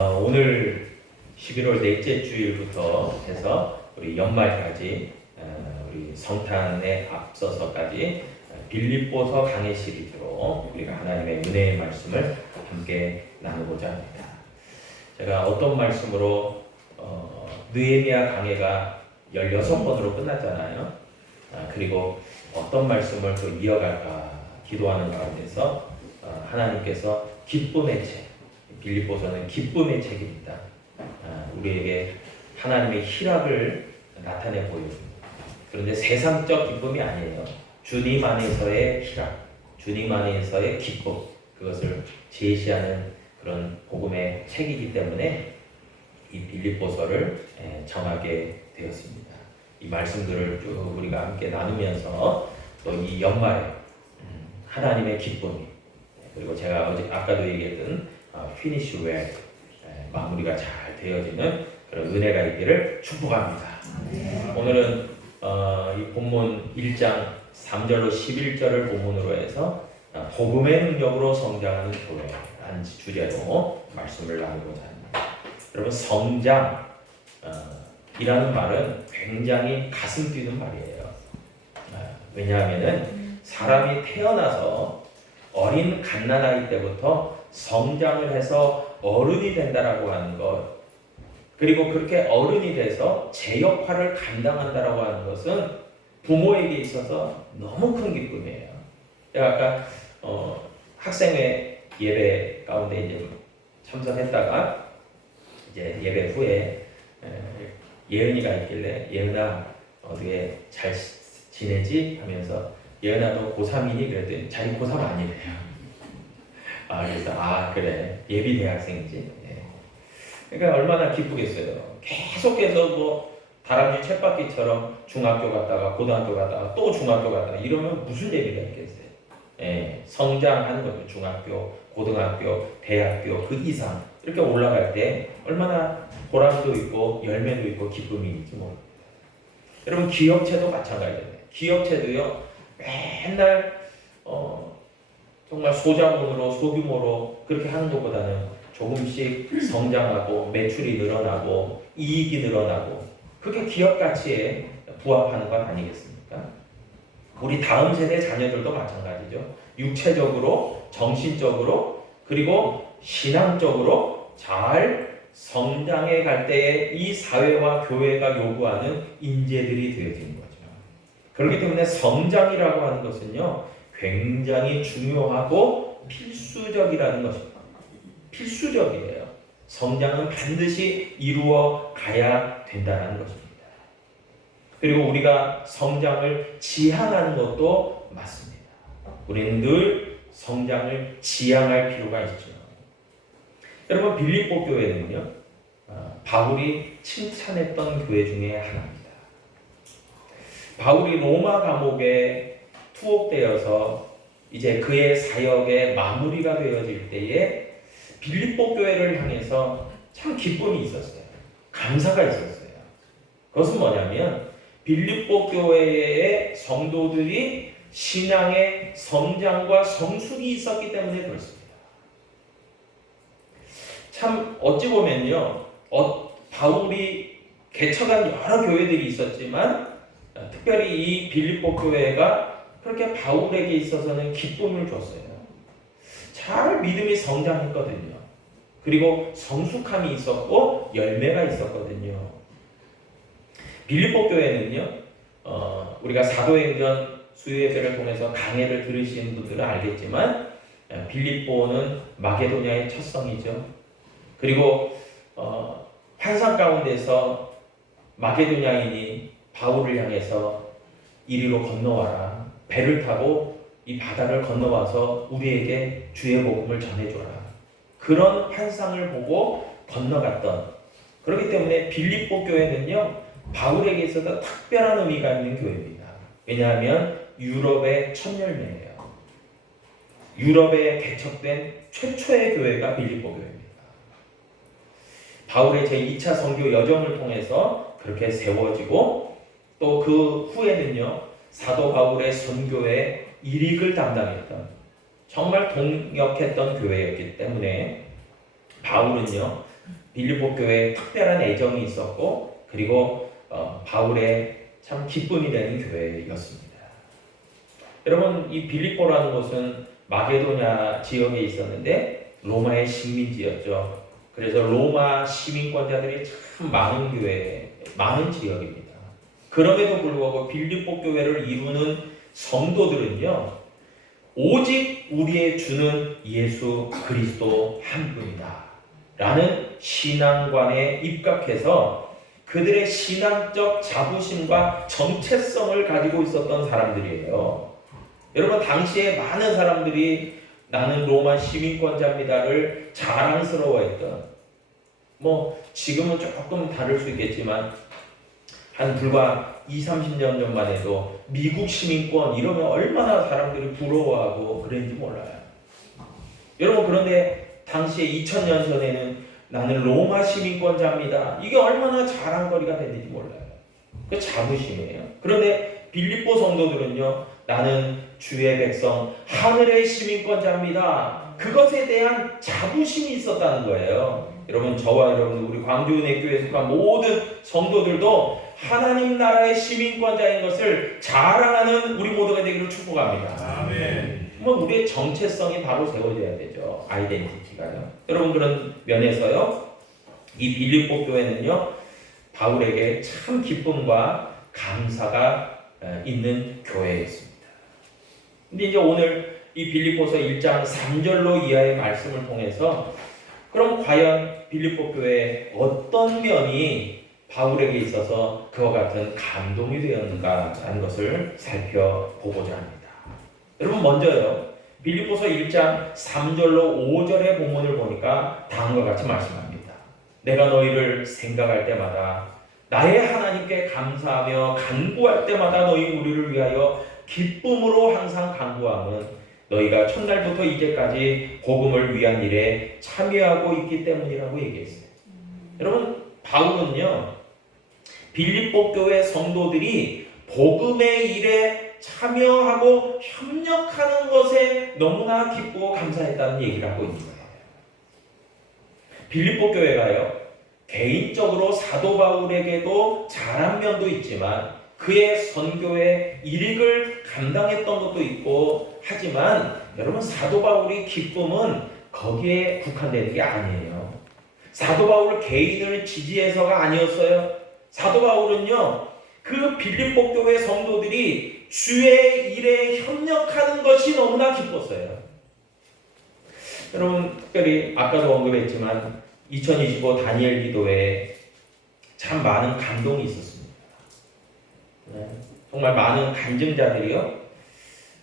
어, 오늘 11월 넷째 주일부터 해서 우리 연말까지 어, 우리 성탄에 앞서서까지 어, 빌립보서 강의 시리즈로 우리가 하나님의 은혜의 말씀을 함께 나누고자 합니다. 제가 어떤 말씀으로 어, 느헤미야 강해가 16번으로 끝났잖아요. 아, 그리고 어떤 말씀을 또 이어갈까 기도하는 가운데서 어, 하나님께서 기쁨의 책 빌립보서는 기쁨의 책입니다. 아, 우리에게 하나님의 희락을 나타내 보여줍니다. 그런데 세상적 기쁨이 아니에요. 주님 안에서의 희락, 주님 안에서의 기쁨, 그것을 제시하는 그런 복음의 책이기 때문에 이 빌립보서를 에, 정하게 되었습니다. 이 말씀들을 쭉 우리가 함께 나누면서 또 이 연말에 음, 하나님의 기쁨이 그리고 제가 아까도 얘기했던 어, finish well 에, 마무리가 잘 되어지는 그런 은혜가 있기를 축복합니다. 오늘은 어, 이 본문 1장 3절로 11절을 본문으로 해서 어, 복음의 능력으로 성장하는 교회라는 주제로 말씀을 나누고자 합니다. 여러분 성장 어, 이라는 말은 굉장히 가슴 뛰는 말이에요. 어, 왜냐하면은 사람이 태어나서 어린 갓난아이 때부터 성장을 해서 어른이 된다라고 하는 것 그리고 그렇게 어른이 돼서 제 역할을 감당한다라고 하는 것은 부모에게 있어서 너무 큰 기쁨이에요. 제가 아까 어, 학생회 예배 가운데 이제 참석했다가 이제 예배 후에 에, 예은이가 있길래 예은아 어떻게 잘 지- 지내지 하면서 예은아도 고3이니 그랬더니 자기 고3 아니래요. 아 그래서 아 그래 예비 대학생이지. 예. 그러니까 얼마나 기쁘겠어요. 계속해서 뭐 다람쥐 쳇바퀴처럼 중학교 갔다가 고등학교 갔다가 또 중학교 갔다가 이러면 무슨 재미가 있겠어요. 예, 성장하는 거죠. 중학교, 고등학교, 대학교 그 이상 이렇게 올라갈 때 얼마나 보람도 있고 열매도 있고 기쁨이 있지 뭐. 여러분 기업체도 마찬가지예요. 기업체도요 맨날 어, 정말 소자본으로 소규모로 그렇게 하는 것보다는 조금씩 성장하고 매출이 늘어나고 이익이 늘어나고 그게 기업 가치에 부합하는 것 아니겠습니까? 우리 다음 세대 자녀들도 마찬가지죠. 육체적으로, 정신적으로, 그리고 신앙적으로 잘 성장해 갈 때에 이 사회와 교회가 요구하는 인재들이 되어지는 거죠. 그렇기 때문에 성장이라고 하는 것은요, 굉장히 중요하고 필수적이라는 것입니다. 필수적이에요. 성장은 반드시 이루어 가야 된다는 것입니다. 그리고 우리가 성장을 지향하는 것도 맞습니다. 우리는 늘 성장을 지향할 필요가 있죠. 여러분 빌립보 교회는요, 어, 바울이 칭찬했던 교회 중에 하나입니다. 바울이 로마 감옥에 투옥되어서 이제 그의 사역의 마무리가 되어질 때에 빌립보 교회를 향해서 참 기쁨이 있었어요. 감사가 있었어요. 그것은 뭐냐면 빌립보 교회의 성도들이 신앙의 성장과 성숙이 있었기 때문에 그렇습니다. 참 어찌 보면요, 어, 바울이 개척한 여러 교회들이 있었지만 어, 특별히 이 빌립보 교회가 그렇게 바울에게 있어서는 기쁨을 줬어요. 잘 믿음이 성장했거든요. 그리고 성숙함이 있었고 열매가 있었거든요. 빌립보 교회는요, 어, 우리가 사도행전 수요예배를 통해서 강해를 들으시는 분들은 알겠지만 어, 빌립보는 마게도냐의 첫 성이죠. 그리고 어, 환상 가운데서 마게도냐인이 바울을 향해서 이리로 건너와라. 배를 타고 이 바다를 건너와서 우리에게 주의 복음을 전해줘라. 그런 환상을 보고 건너갔던 그렇기 때문에 빌립보 교회는요 바울에게 있어서 특별한 의미가 있는 교회입니다. 왜냐하면 유럽의 첫 열매예요. 유럽에 개척된 최초의 교회가 빌립보 교회입니다. 바울의 제2차 선교 여정을 통해서 그렇게 세워지고 또 그 후에는요 사도 바울의 선교의 일익을 담당했던 정말 동역했던 교회였기 때문에 바울은요 빌립보 교회에 특별한 애정이 있었고 그리고 어, 바울의 참 기쁨이 되는 교회였습니다. 여러분 이 빌립보라는 곳은 마게도냐 지역에 있었는데 로마의 식민지였죠. 그래서 로마 시민권자들이 참 많은 교회, 많은 지역입니다. 그럼에도 불구하고 빌립보 교회를 이루는 성도들은요, 오직 우리의 주는 예수 그리스도 한 분이다. 라는 신앙관에 입각해서 그들의 신앙적 자부심과 정체성을 가지고 있었던 사람들이에요. 여러분, 당시에 많은 사람들이 나는 로마 시민권자입니다를 자랑스러워했던, 뭐, 지금은 조금 다를 수 있겠지만, 한 불과 2, 30년 전만 해도 미국 시민권 이러면 얼마나 사람들이 부러워하고 그랬는지 몰라요. 여러분 그런데 당시에 2000년 전에는 나는 로마 시민권자입니다. 이게 얼마나 자랑거리가 됐는지 몰라요. 그 자부심이에요. 그런데 빌립보 성도들은요. 나는 주의 백성 하늘의 시민권자입니다. 그것에 대한 자부심이 있었다는 거예요. 여러분 저와 여러분 우리 광주은혜 교회 속한 모든 성도들도 하나님 나라의 시민권자인 것을 자랑하는 우리 모두가 되기를 축복합니다. 아멘. 뭐 우리의 정체성이 바로 세워져야 되죠. 아이덴티티가요. 여러분 그런 면에서요. 이 빌립보 교회는요. 바울에게 참 기쁨과 감사가 에, 있는 교회였습니다. 근데 이제 오늘 이 빌립보서 1장 3절로 이하의 말씀을 통해서 그럼 과연 빌립보 교회의 어떤 면이 바울에게 있어서 그와 같은 감동이 되었는가라는 것을 살펴보고자 합니다. 여러분 먼저요. 빌립보서 1장 3절로 5절의 본문을 보니까 다음과 같이 말씀합니다. 내가 너희를 생각할 때마다 나의 하나님께 감사하며 간구할 때마다 너희 우리를 위하여 기쁨으로 항상 간구함은 너희가 첫날부터 이제까지 복음을 위한 일에 참여하고 있기 때문이라고 얘기했어요. 여러분 바울은요 빌립보 교회 성도들이 복음의 일에 참여하고 협력하는 것에 너무나 기쁘고 감사했다는 얘기를 하고 있는 거예요. 빌립보 교회가요 개인적으로 사도 바울에게도 잘한 면도 있지만 그의 선교의 일익을 감당했던 것도 있고 하지만 여러분 사도 바울의 기쁨은 거기에 국한되는 게 아니에요. 사도 바울 개인을 지지해서가 아니었어요. 사도 바울은요 그 빌립보 교회 성도들이 주의 일에 협력하는 것이 너무나 기뻤어요. 여러분 특별히 아까도 언급했지만 2025 다니엘 기도에 참 많은 감동이. 네, 정말 많은 간증자들이요,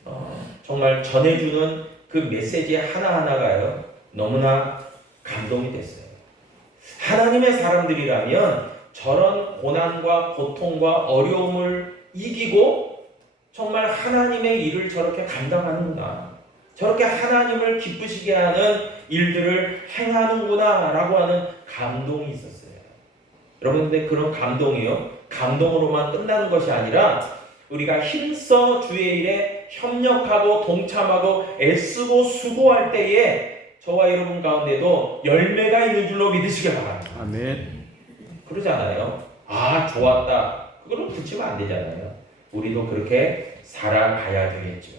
어, 정말 전해주는 그 메시지 하나하나가요, 너무나 감동이 됐어요. 하나님의 사람들이라면 저런 고난과 고통과 어려움을 이기고 정말 하나님의 일을 저렇게 감당하는구나. 저렇게 하나님을 기쁘시게 하는 일들을 행하는구나 라고 하는 감동이 있었어요. 여러분 근데 그런 감동이요. 감동으로만 끝나는 것이 아니라 우리가 힘써 주의 일에 협력하고 동참하고 애쓰고 수고할 때에 저와 여러분 가운데도 열매가 있는 줄로 믿으시기 바랍니다. 아멘. 그러지 않아요? 아 좋았다. 그거는 붙이면 안 되잖아요. 우리도 그렇게 살아가야 되겠죠.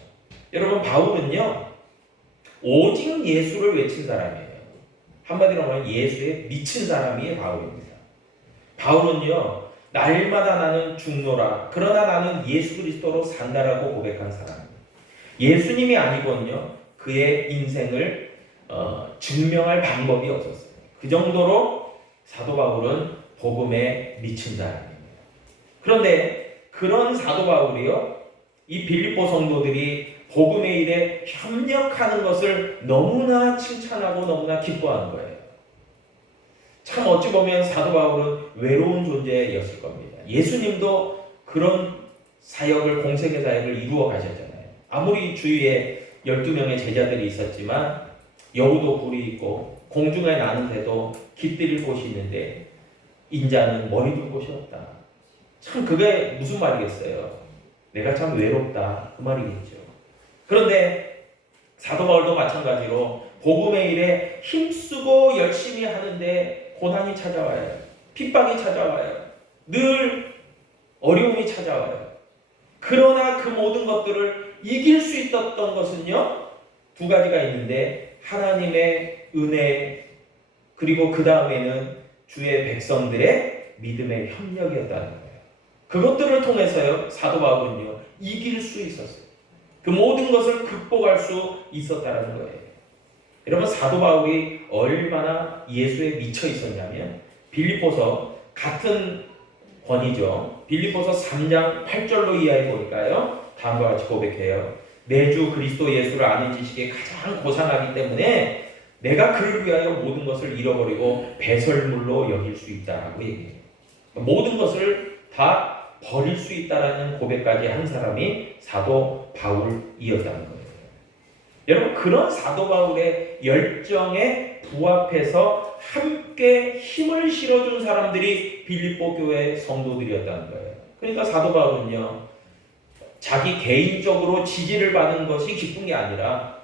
여러분 바울은요 오직 예수를 외친 사람이에요. 한마디로 말하면 예수에 미친 사람이 바울입니다. 바울은요 날마다 나는 죽노라 그러나 나는 예수 그리스도로 산다라고 고백한 사람입니다. 예수님이 아니건요 그의 인생을 어, 증명할 방법이 없었어요. 그 정도로 사도 바울은 복음에 미친 사람입니다. 그런데 그런 사도 바울이요 이 빌립보 성도들이 복음의 일에 협력하는 것을 너무나 칭찬하고 너무나 기뻐하는 거예요. 참 어찌 보면 사도 바울은 외로운 존재였을 겁니다. 예수님도 그런 사역을 공생의 사역을 이루어 가셨잖아요. 아무리 주위에 12명의 제자들이 있었지만 여우도 굴이 있고 공중에 나는데도 깃들일 곳이 있는데 인자는 머리 둘 곳이 없다. 참 그게 무슨 말이겠어요? 내가 참 외롭다 그 말이겠죠. 그런데 사도 바울도 마찬가지로 복음의 일에 힘쓰고 열심히 하는데 고난이 찾아와요. 핍박이 찾아와요. 늘 어려움이 찾아와요. 그러나 그 모든 것들을 이길 수 있었던 것은요, 두 가지가 있는데, 하나님의 은혜, 그리고 그 다음에는 주의 백성들의 믿음의 협력이었다는 거예요. 그것들을 통해서요, 사도 바울은요, 이길 수 있었어요. 그 모든 것을 극복할 수 있었다는 거예요. 여러분, 사도 바울이 얼마나 예수에 미쳐 있었냐면, 빌리포서 같은 권이죠. 빌리포서 3장 8절로 이하해 보니까요. 다음과 같이 고백해요. 내주 그리스도 예수를 아는 지식에 가장 고상하기 때문에 내가 그를 위하여 모든 것을 잃어버리고 배설물로 여길 수 있다라고 얘기해요. 모든 것을 다 버릴 수 있다라는 고백까지 한 사람이 사도 바울이었다는 거예요. 여러분 그런 사도 바울의 열정에 부합해서 함께 힘을 실어준 사람들이 빌립보 교회 성도들이었다는 거예요. 그러니까 사도 바울은요 자기 개인적으로 지지를 받는 것이 기쁜 게 아니라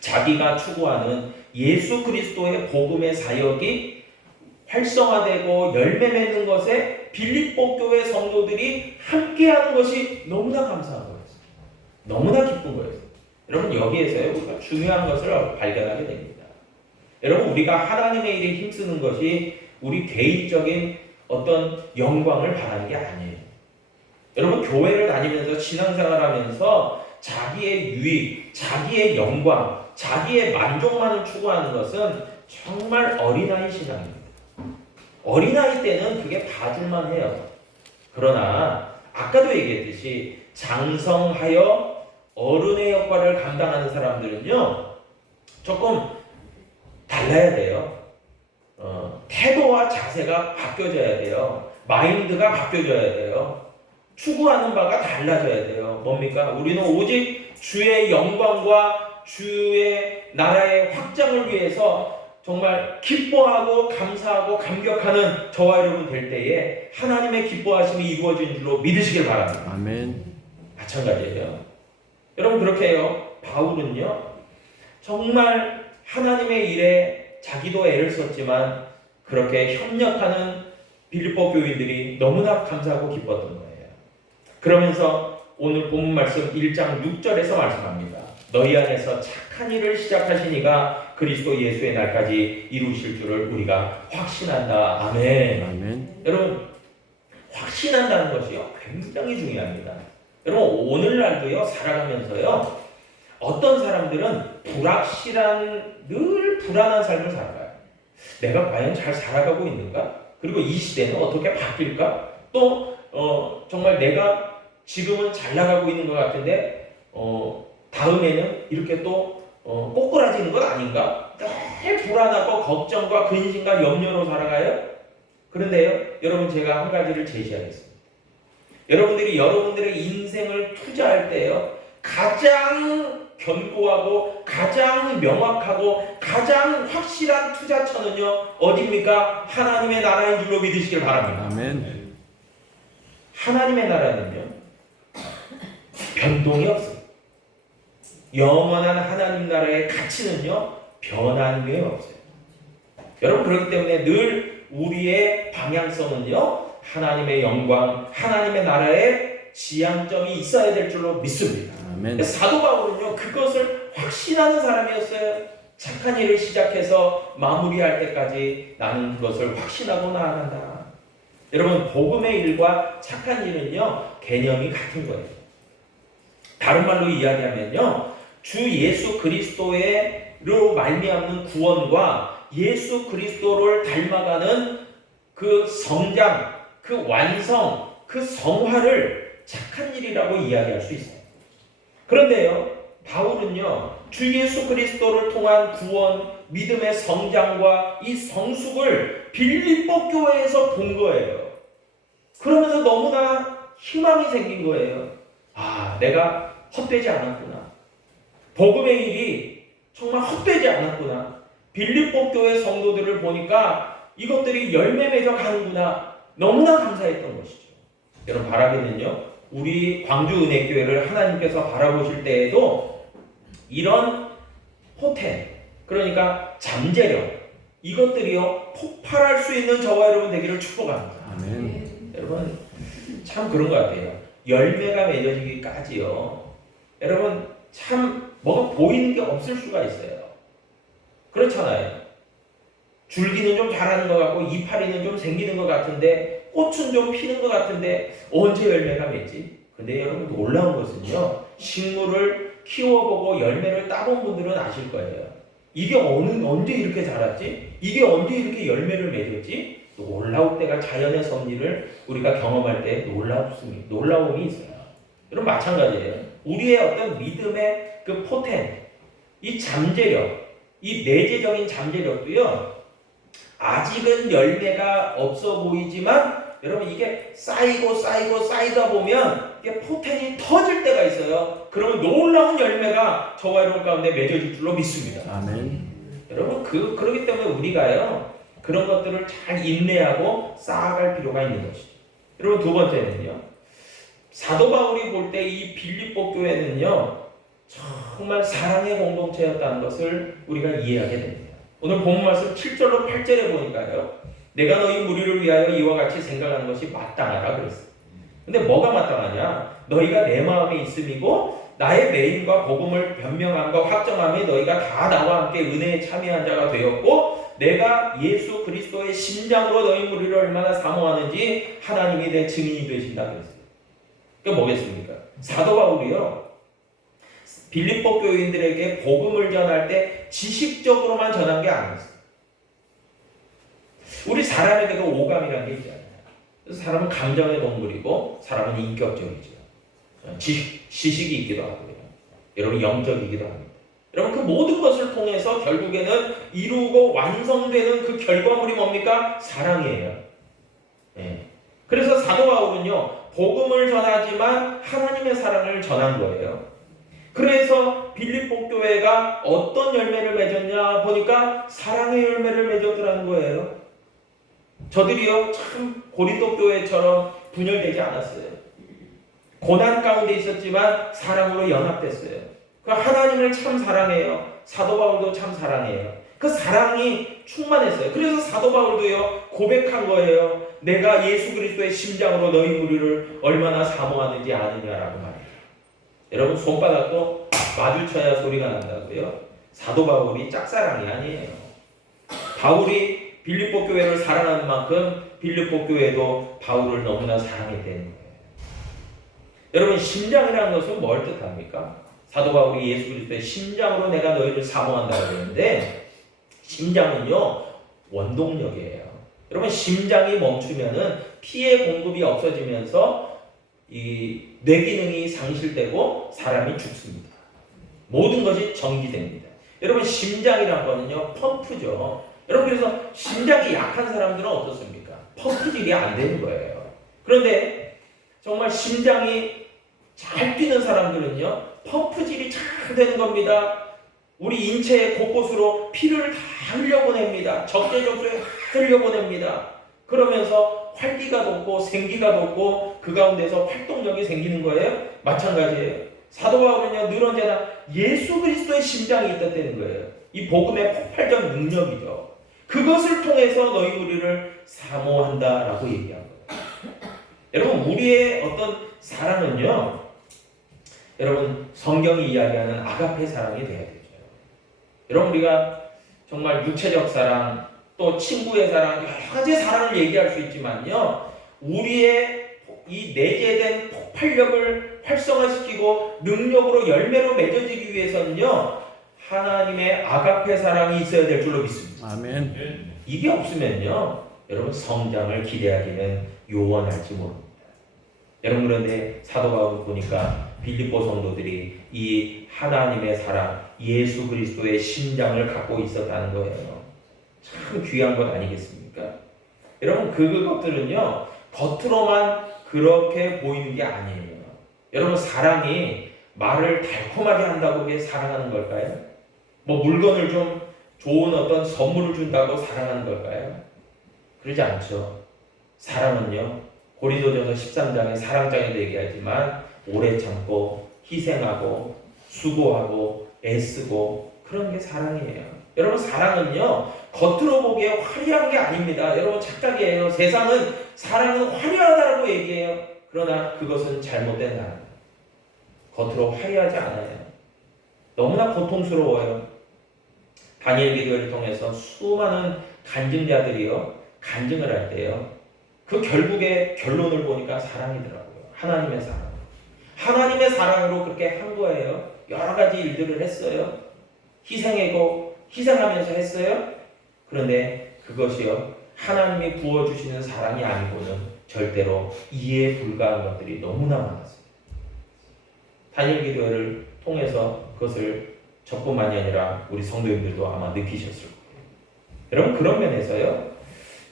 자기가 추구하는 예수 그리스도의 복음의 사역이 활성화되고 열매 맺는 것에 빌립보 교회 성도들이 함께하는 것이 너무나 감사한 거예요. 너무나 기쁜 거예요. 여러분 여기에서요 우리가 중요한 것을 발견하게 됩니다. 여러분 우리가 하나님의 일에 힘쓰는 것이 우리 개인적인 어떤 영광을 바라는 게 아니에요. 여러분 교회를 다니면서 신앙생활하면서 자기의 유익, 자기의 영광, 자기의 만족만을 추구하는 것은 정말 어린아이 신앙입니다. 어린아이 때는 그게 봐줄만 해요. 그러나 아까도 얘기했듯이 장성하여 어른의 역할을 감당하는 사람들은요 조금 달라야 돼요. 어, 태도와 자세가 바뀌어져야 돼요. 마인드가 바뀌어져야 돼요. 추구하는 바가 달라져야 돼요. 뭡니까? 우리는 오직 주의 영광과 주의 나라의 확장을 위해서 정말 기뻐하고 감사하고 감격하는 저와 여러분 될 때에 하나님의 기뻐하심이 이루어진 줄로 믿으시길 바랍니다. 아멘. 마찬가지예요. 여러분 그렇게 해요. 바울은요. 정말 하나님의 일에 자기도 애를 썼지만 그렇게 협력하는 빌립보 교인들이 너무나 감사하고 기뻤던 거예요. 그러면서 오늘 본문 말씀 1장 6절에서 말씀합니다. 너희 안에서 착한 일을 시작하시니가 그리스도 예수의 날까지 이루실 줄을 우리가 확신한다. 아멘. 아멘. 여러분 확신한다는 것이요 굉장히 중요합니다. 여러분 오늘날도요 살아가면서요 어떤 사람들은 불확실한 늘 불안한 삶을 살아가요. 내가 과연 잘 살아가고 있는가? 그리고 이 시대는 어떻게 바뀔까? 또 어, 정말 내가 지금은 잘 나가고 있는 것 같은데 어, 다음에는 이렇게 또 어, 꼬꾸라지는 것 아닌가? 늘 불안하고 걱정과 근심과 염려로 살아가요. 그런데요, 여러분 제가 한 가지를 제시하겠습니다. 여러분들이 여러분들의 인생을 투자할 때요, 가장 견고하고 가장 명확하고 가장 확실한 투자처는요 어디입니까? 하나님의 나라인 줄로 믿으시길 바랍니다. 아멘. 하나님의 나라는요 변동이 없어요. 영원한 하나님 나라의 가치는요 변하는 게 없어요. 여러분 그렇기 때문에 늘 우리의 방향성은요 하나님의 영광, 하나님의 나라의 지향점이 있어야 될 줄로 믿습니다. 아멘. 사도 바울은요 그것을 확신하는 사람이었어요. 착한 일을 시작해서 마무리할 때까지 나는 그것을 확신하고 나아간다. 여러분 복음의 일과 착한 일은요 개념이 같은 거예요. 다른 말로 이야기하면요 주 예수 그리스도의로 말미암는 구원과 예수 그리스도를 닮아가는 그 성장, 그 완성, 그 성화를 착한 일이라고 이야기할 수 있어요. 그런데요, 바울은요, 주 예수 그리스도를 통한 구원, 믿음의 성장과 이 성숙을 빌립보 교회에서 본 거예요. 그러면서 너무나 희망이 생긴 거예요. 아, 내가 헛되지 않았구나. 복음의 일이 정말 헛되지 않았구나. 빌립보 교회 성도들을 보니까 이것들이 열매 맺어 가는구나. 너무나 감사했던 것이죠. 여러분 바라기는요. 우리 광주은혜교회를 하나님께서 바라보실 때에도 이런 호텔, 그러니까 잠재력, 이것들이요 폭발할 수 있는 저와 여러분 되기를 축복합니다. 아멘. 여러분 참 그런 것 같아요. 열매가 맺어지기까지요. 여러분 참 뭐가 보이는 게 없을 수가 있어요. 그렇잖아요. 줄기는 좀 자라는 것 같고 이파리는 좀 생기는 것 같은데 꽃은 좀 피는 것 같은데 언제 열매가 맺지? 근데 여러분 놀라운 것은요. 식물을 키워보고 열매를 따본 분들은 아실 거예요. 이게 어느 언제 이렇게 자랐지? 이게 언제 이렇게 열매를 맺었지? 놀라울 때가 자연의 섭리를 우리가 경험할 때 놀라움이 놀라움이 있어요. 여러분 마찬가지예요. 우리의 어떤 믿음의 그 포텐, 이 잠재력, 이 내재적인 잠재력도요. 아직은 열매가 없어 보이지만 여러분 이게 쌓이고 쌓이고 쌓이다 보면 이게 포텐이 터질 때가 있어요. 그러면 놀라운 열매가 저와 여러분 가운데 맺어질 줄로 믿습니다. 아멘. 여러분 그 그렇기 때문에 우리가요 그런 것들을 잘 인내하고 쌓아갈 필요가 있는 것이죠. 여러분 두 번째는요 사도 바울이 볼 때 이 빌립보 교회는요 정말 사랑의 공동체였다는 것을 우리가 이해하게 됩니다. 오늘 본 말씀 7절로 8절에 보니까요 내가 너희 무리를 위하여 이와 같이 생각하는 것이 마땅하다 그랬어요. 근데 뭐가 마땅하냐? 너희가 내 마음에 있음이고 나의 매임과 복음을 변명함과 확정함이 너희가 다 나와 함께 은혜에 참여한 자가 되었고 내가 예수 그리스도의 심장으로 너희 무리를 얼마나 사모하는지 하나님이 내 증인이 되신다 그랬어요. 그게 뭐겠습니까? 사도 바울이요. 빌립보 교인들에게 복음을 전할 때 지식적으로만 전한 게 아니었어요. 우리 사람에게도 오감이라는 게 있잖아요. 그래서 사람은 감정의 동물이고 사람은 인격적이죠. 지식, 지식이 있기도 하고요. 여러분 영적이기도 합니다. 여러분 그 모든 것을 통해서 결국에는 이루고 완성되는 그 결과물이 뭡니까? 사랑이에요. 예. 그래서 사도 바울은요 복음을 전하지만 하나님의 사랑을 전한 거예요. 그래서 빌립보 교회가 어떤 열매를 맺었냐 보니까 사랑의 열매를 맺었더라는 거예요. 저들이요 참 고린도 교회처럼 분열되지 않았어요. 고난 가운데 있었지만 사랑으로 연합됐어요. 그 하나님을 참 사랑해요. 사도 바울도 참 사랑해요. 그 사랑이 충만했어요. 그래서 사도 바울도요 고백한 거예요. 내가 예수 그리스도의 심장으로 너희 무리를 얼마나 사모하는지 아느냐라고 말해요. 여러분 손바닥도 마주쳐야 소리가 난다고요. 사도 바울이 짝사랑이 아니에요. 바울이 빌립보 교회를 사랑하는 만큼 빌립보 교회도 바울을 너무나 사랑했다는 거예요. 여러분 심장이라는 것은 뭘 뜻합니까? 사도 바울이 예수 그리스도의 심장으로 내가 너희를 사모한다고 그러는데 심장은요 원동력이에요. 여러분 심장이 멈추면은 피의 공급이 없어지면서 이 뇌 기능이 상실되고 사람이 죽습니다. 모든 것이 정지됩니다. 여러분 심장이란 거는요 펌프죠. 여러분 그래서 심장이 약한 사람들은 어떻습니까? 펌프질이 안 되는 거예요. 그런데 정말 심장이 잘 뛰는 사람들은요 펌프질이 잘 되는 겁니다. 우리 인체 곳곳으로 피를 다 흘려보냅니다. 적재적소에 흘려보냅니다. 그러면서 활기가 돋고 생기가 돋고 그 가운데서 활동력이 생기는 거예요. 마찬가지예요. 사도 바울은요 늘 언제나 예수 그리스도의 심장이 있다는 거예요. 이 복음의 폭발적 능력이죠. 그것을 통해서 너희 우리를 사모한다라고 얘기한 거예요. 여러분 우리의 어떤 사랑은요. 여러분 성경이 이야기하는 아가페 사랑이 돼야 되죠. 여러분 우리가 정말 육체적 사랑 또 친구의 사랑 여러 가지 사랑을 얘기할 수 있지만요. 우리의 이 내재된 폭발력을 활성화시키고 능력으로 열매로 맺어지기 위해서는요. 하나님의 아가페 사랑이 있어야 될 줄로 믿습니다. 아멘. 이게 없으면요. 여러분 성장을 기대하기는 요원할지 모릅니다. 여러분 그런데 사도 바울 보니까 빌립보 성도들이 이 하나님의 사랑 예수 그리스도의 심장을 갖고 있었다는 거예요. 참 귀한 것 아니겠습니까? 여러분 그 것들은요 겉으로만 그렇게 보이는 게 아니에요. 여러분 사랑이 말을 달콤하게 한다고 그게 사랑하는 걸까요? 뭐 물건을 좀 좋은 어떤 선물을 준다고 사랑하는 걸까요? 그러지 않죠. 사랑은요 고린도전서 13장에 사랑장에도 얘기하지만 오래 참고 희생하고 수고하고 애쓰고 그런 게 사랑이에요. 여러분 사랑은요 겉으로 보기에 화려한 게 아닙니다. 여러분 착각이에요. 세상은 사랑은 화려하다고 얘기해요. 그러나 그것은 잘못된 사랑. 겉으로 화려하지 않아요. 너무나 고통스러워요. 다니엘 기도를 통해서 수많은 간증자들이요 간증을 할 때요 그 결국에 결론을 보니까 사랑이더라고요. 하나님의 사랑. 하나님의 사랑으로 그렇게 한 거예요. 여러 가지 일들을 했어요. 희생하고 희생하면서 했어요. 그런데 그것이요 하나님이 부어 주시는 사랑이 아니고는 절대로 이해 불가한 것들이 너무나 많았어요. 단일 기도를 통해서 그것을 저뿐만이 아니라 우리 성도님들도 아마 느끼셨을 거예요. 여러분 그런 면에서요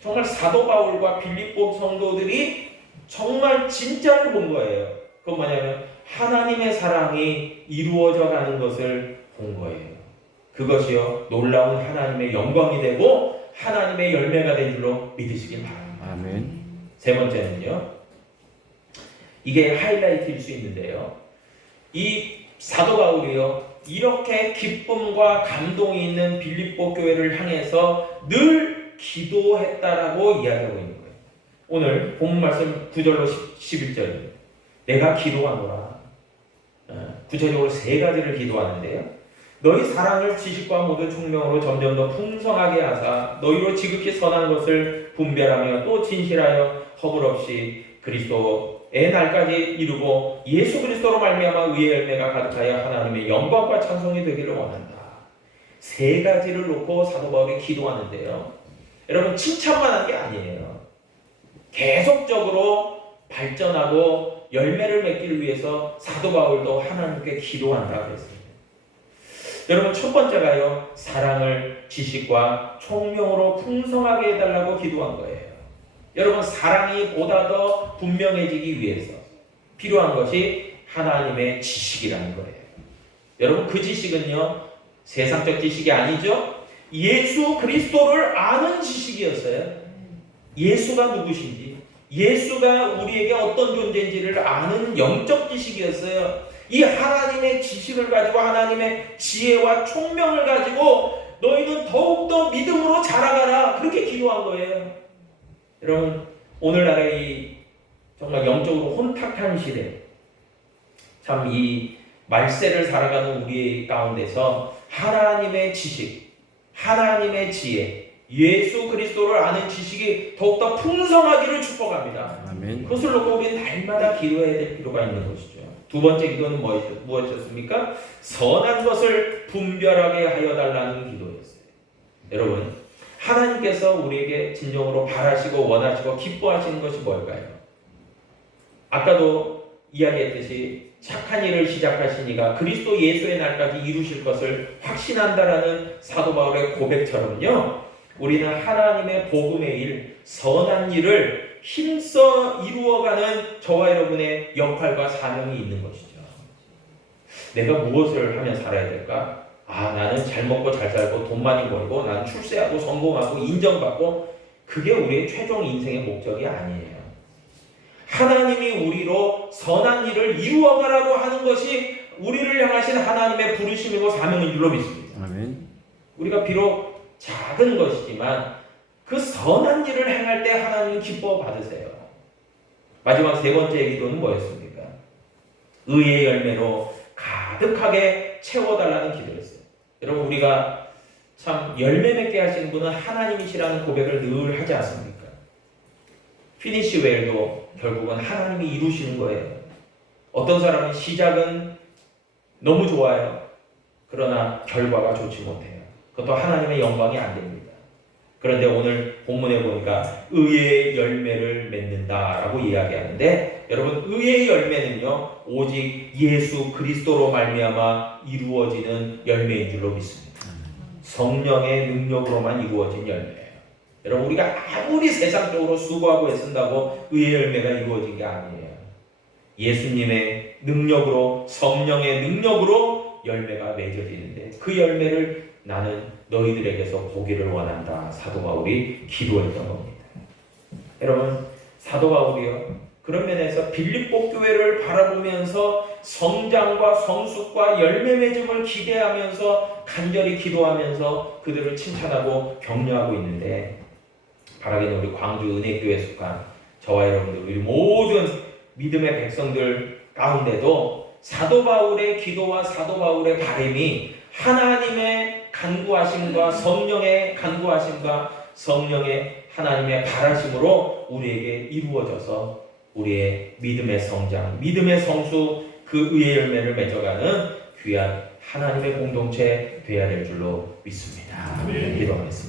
정말 사도 바울과 빌립보 성도들이 정말 진짜를 본 거예요. 그건 뭐냐면 하나님의 사랑이 이루어져 가는 것을 본 거예요. 그것이요 놀라운 하나님의 영광이 되고 하나님의 열매가 된 줄로 믿으시길 바랍니다. 아멘. 세 번째는요. 이게 하이라이트일 수 있는데요. 이 사도 바울이요. 이렇게 기쁨과 감동이 있는 빌립보 교회를 향해서 늘 기도했다라고 이야기하고 있는 거예요. 오늘 본 말씀 9절로 11절. 내가 기도하노라. 어, 구체적으로 세 가지를 기도하는데요. 너희 사랑을 지식과 모든 총명으로 점점 더 풍성하게 하사 너희로 지극히 선한 것을 분별하며 또 진실하여 허물 없이 그리스도의 날까지 이루고 예수 그리스도로 말미암아 의의 열매가 가득하여 하나님의 영광과 찬송이 되기를 원한다. 세 가지를 놓고 사도 바울이 기도하는데요. 여러분 칭찬만 한 게 아니에요. 계속적으로 발전하고 열매를 맺기를 위해서 사도 바울도 하나님께 기도한다 그랬습니다. 여러분 첫 번째가요 사랑을 지식과 총명으로 풍성하게 해달라고 기도한 거예요. 여러분 사랑이 보다 더 분명해지기 위해서 필요한 것이 하나님의 지식이라는 거예요. 여러분 그 지식은요 세상적 지식이 아니죠. 예수 그리스도를 아는 지식이었어요. 예수가 누구신지, 예수가 우리에게 어떤 존재인지를 아는 영적 지식이었어요. 이 하나님의 지식을 가지고 하나님의 지혜와 총명을 가지고 너희는 더욱더 믿음으로 자라가라. 그렇게 기도한 거예요. 여러분, 오늘날의 이 정말 영적으로 혼탁한 시대, 참 이 말세를 살아가는 우리 가운데서 하나님의 지식, 하나님의 지혜, 예수 그리스도를 아는 지식이 더욱더 풍성하기를 축복합니다. 아멘. 그것을 놓고 우리는 날마다 기도해야 될 필요가 있는 것이죠. 두 번째 기도는 무엇이- 무엇이었습니까? 선한 것을 분별하게 하여 달라는 기도였어요. 여러분, 하나님께서 우리에게 진정으로 바라시고 원하시고 기뻐하시는 것이 뭘까요? 아까도 이야기했듯이 착한 일을 시작하신 이가 그리스도 예수의 날까지 이루실 것을 확신한다라는 사도 바울의 고백처럼요. 우리는 하나님의 복음의 일, 선한 일을 힘써 이루어가는 저와 여러분의 역할과 사명이 있는 것이죠. 내가 무엇을 하면 살아야 될까? 아, 나는 잘 먹고 잘 살고 돈 많이 벌고 나는 출세하고 성공하고 인정받고 그게 우리의 최종 인생의 목적이 아니에요. 하나님이 우리로 선한 일을 이루어가라고 하는 것이 우리를 향하신 하나님의 부르심이고 사명인 줄로 믿습니다. 아멘. 우리가 비록 작은 것이지만 그 선한 일을 행할 때 하나님 기뻐 받으세요. 마지막 세 번째 기도는 뭐였습니까? 의의 열매로 가득하게 채워달라는 기도였어요. 여러분 우리가 참 열매 맺게 하시는 분은 하나님이시라는 고백을 늘 하지 않습니까? 피니시 웰도 결국은 하나님이 이루시는 거예요. 어떤 사람은 시작은 너무 좋아요. 그러나 결과가 좋지 못해요. 그것도 하나님의 영광이 안 됩니다. 그런데 오늘 본문에 보니까 의의 열매를 맺는다라고 이야기하는데 여러분 의의 열매는요 오직 예수 그리스도로 말미암아 이루어지는 열매인 줄로 믿습니다. 성령의 능력으로만 이루어진 열매예요. 여러분 우리가 아무리 세상적으로 수고하고 애쓴다고 의의 열매가 이루어진 게 아니에요. 예수님의 능력으로 성령의 능력으로 열매가 맺어지는데 그 열매를 나는 너희들에게서 보기를 원한다. 사도 바울이 기도했던 겁니다. 여러분 사도 바울이요 그런 면에서 빌립보 교회를 바라보면서 성장과 성숙과 열매 맺음을 기대하면서 간절히 기도하면서 그들을 칭찬하고 격려하고 있는데 바라기는 우리 광주 은혜교회 속한 저와 여러분들 우리 모든 믿음의 백성들 가운데도 사도 바울의 기도와 사도 바울의 바람이 하나님의 간구하심과 성령의 간구하심과 성령의 하나님의 바라심으로 우리에게 이루어져서 우리의 믿음의 성장, 믿음의 성수, 그 의의 열매를 맺어가는 귀한 하나님의 공동체 되어야 될 줄로 믿습니다. 기도하겠습니다.